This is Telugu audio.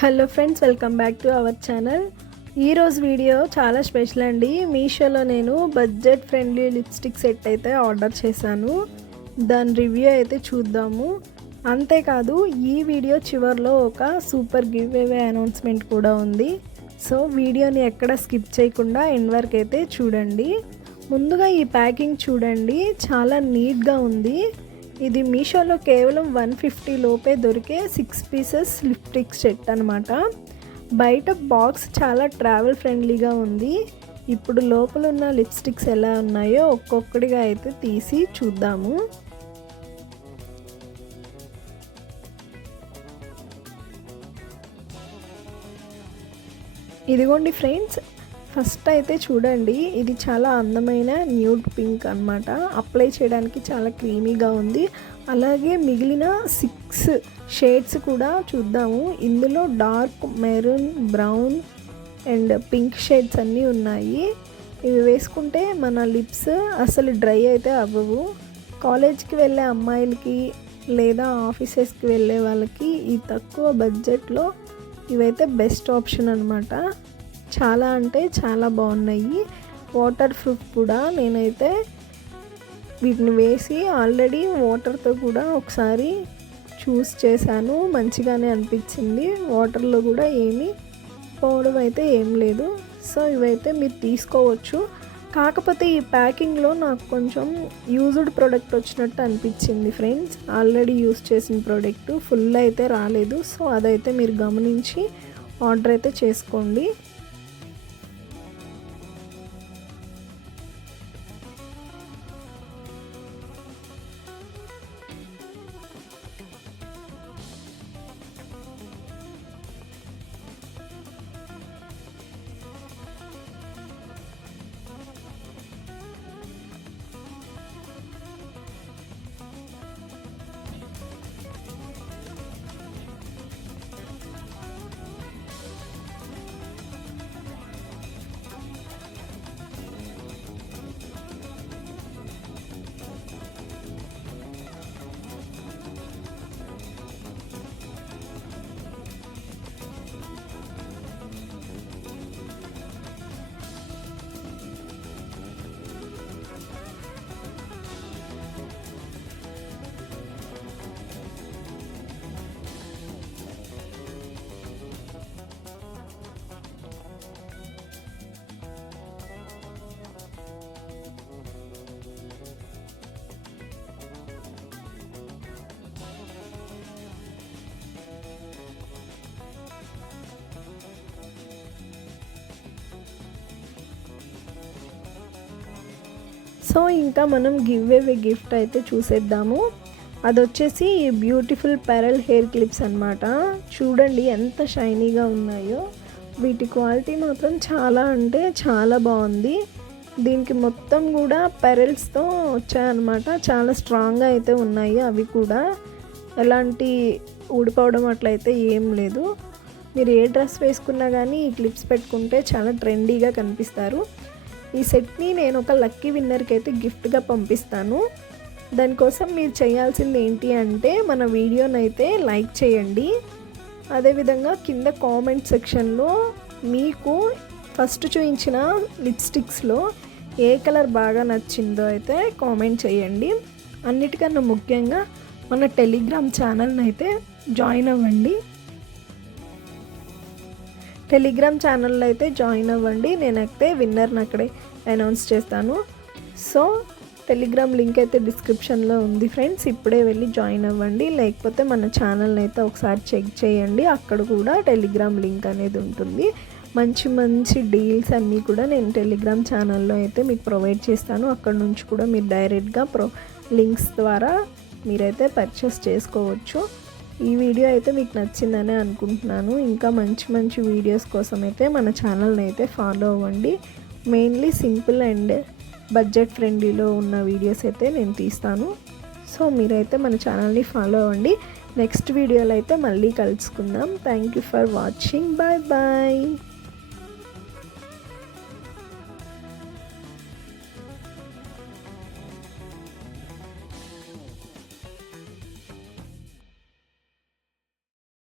Hello friends welcome back to our channel. ఈరోజు వీడియో చాలా స్పెషల్ అండి. మీషోలో నేను బడ్జెట్ ఫ్రెండ్లీ లిప్స్టిక్ సెట్ అయితే ఆర్డర్ చేశాను. దాని రివ్యూ అయితే చూద్దాము. అంతేకాదు ఈ వీడియో చివరిలో ఒక సూపర్ గివ్ అవే అనౌన్స్మెంట్ కూడా ఉంది. సో వీడియోని ఎక్కడ స్కిప్ చేయకుండా ఎండ్ వరకు అయితే చూడండి. ముందుగా ఈ ప్యాకింగ్ చూడండి. చాలా నీట్గా ఉంది. ఇది మీషోలో కేవలం వన్ ఫిఫ్టీ లోపే దొరికే సిక్స్ పీసెస్ లిప్స్టిక్ సెట్ అనమాట బయట బాక్స్ చాలా ట్రావెల్ ఫ్రెండ్లీగా ఉంది. ఇప్పుడు లోపల ఉన్న లిప్స్టిక్స్ ఎలా ఉన్నాయో ఒక్కొక్కటిగా అయితే తీసి చూద్దాము. ఇదిగోండి ఫ్రెండ్స్ ఫస్ట్ అయితే చూడండి ఇది చాలా అందమైన న్యూడ్ పింక్ అనమాట అప్లై చేయడానికి చాలా క్రీమీగా ఉంది. అలాగే మిగిలిన సిక్స్ షేడ్స్ కూడా చూద్దాము. ఇందులో dark maroon brown and pink shades అన్నీ ఉన్నాయి. ఇవి వేసుకుంటే మన లిప్స్ అసలు డ్రై అయితే అవ్వవు. కాలేజ్కి వెళ్ళే అమ్మాయిలకి లేదా ఆఫీసెస్కి వెళ్ళే వాళ్ళకి ఈ తక్కువ బడ్జెట్లో ఇవైతే బెస్ట్ ఆప్షన్ అనమాట చాలా అంటే చాలా బాగున్నాయి. వాటర్ ప్రూఫ్ కూడా నేనైతే వీటిని వేసి ఆల్రెడీ వాటర్తో కూడా ఒకసారి చూస్ చేశాను. మంచిగానే అనిపించింది. వాటర్లో కూడా ఏమీ పోవడం అయితే ఏం లేదు. సో ఇవైతే మీరు తీసుకోవచ్చు. కాకపోతే ఈ ప్యాకింగ్లో నాకు కొంచెం యూజ్డ్ ప్రోడక్ట్ వచ్చినట్టు అనిపించింది ఫ్రెండ్స్. ఆల్రెడీ యూజ్ చేసిన ప్రోడక్ట్. ఫుల్ అయితే రాలేదు. సో అదైతే మీరు గమనించి ఆర్డర్ అయితే చేసుకోండి. సో ఇంకా మనం గివ్ అవే గిఫ్ట్ అయితే చూసేద్దాము. అది వచ్చేసి బ్యూటిఫుల్ పెరల్ హెయిర్ క్లిప్స్ అనమాట చూడండి ఎంత షైనీగా ఉన్నాయో. వీటి క్వాలిటీ మాత్రం చాలా అంటే చాలా బాగుంది. దీనికి మొత్తం కూడా పెరల్స్తో వచ్చాయన్నమాట. చాలా స్ట్రాంగ్గా అయితే ఉన్నాయి అవి కూడా. ఎలాంటి ఊడిపోవడం అట్లయితే ఏం లేదు. మీరు ఏ డ్రెస్ వేసుకున్నా కానీ ఈ క్లిప్స్ పెట్టుకుంటే చాలా ట్రెండీగా కనిపిస్తారు. ఈ సెట్ని నేను ఒక లక్కీ విన్నర్కి అయితే గిఫ్ట్గా పంపిస్తాను. దానికోసం మీరు చేయాల్సింది ఏంటి అంటే మన వీడియోని అయితే లైక్ చేయండి. అదేవిధంగా కింద కామెంట్ సెక్షన్లో మీకు ఫస్ట్ చూపించిన లిప్స్టిక్స్లో ఏ కలర్ బాగా నచ్చిందో అయితే కామెంట్ చేయండి. అన్నిటికన్నా ముఖ్యంగా మన టెలిగ్రామ్ ఛానల్ని అయితే జాయిన్ అవ్వండి. టెలిగ్రామ్ ఛానల్లో అయితే జాయిన్ అవ్వండి. నేనైతే విన్నర్ని అక్కడే అనౌన్స్ చేస్తాను. సో టెలిగ్రామ్ లింక్ అయితే డిస్క్రిప్షన్లో ఉంది ఫ్రెండ్స్ ఇప్పుడే వెళ్ళి జాయిన్ అవ్వండి. లేకపోతే మన ఛానల్ని అయితే ఒకసారి చెక్ చేయండి. అక్కడ కూడా టెలిగ్రామ్ లింక్ అనేది ఉంటుంది. మంచి మంచి డీల్స్ అన్నీ కూడా నేను టెలిగ్రామ్ ఛానల్లో అయితే మీకు ప్రొవైడ్ చేస్తాను. అక్కడ నుంచి కూడా మీరు డైరెక్ట్గా ప్రో లింక్స్ ద్వారా మీరైతే పర్చేస్ చేసుకోవచ్చు. ఈ వీడియో అయితే మీకు నచ్చిందని అనుకుంటున్నాను. ఇంకా మంచి మంచి వీడియోస్ కోసం అయితే మన ఛానల్ని అయితే ఫాలో అవ్వండి. మెయిన్లీ సింపుల్ అండ్ బడ్జెట్ ఫ్రెండ్లీలో ఉన్న వీడియోస్ అయితే నేను తీస్తాను. సో మీరైతే మన ఛానల్ని ఫాలో అవ్వండి. నెక్స్ట్ వీడియోలో అయితే మళ్ళీ కలుసుకుందాం. Thank you for watching. Bye bye.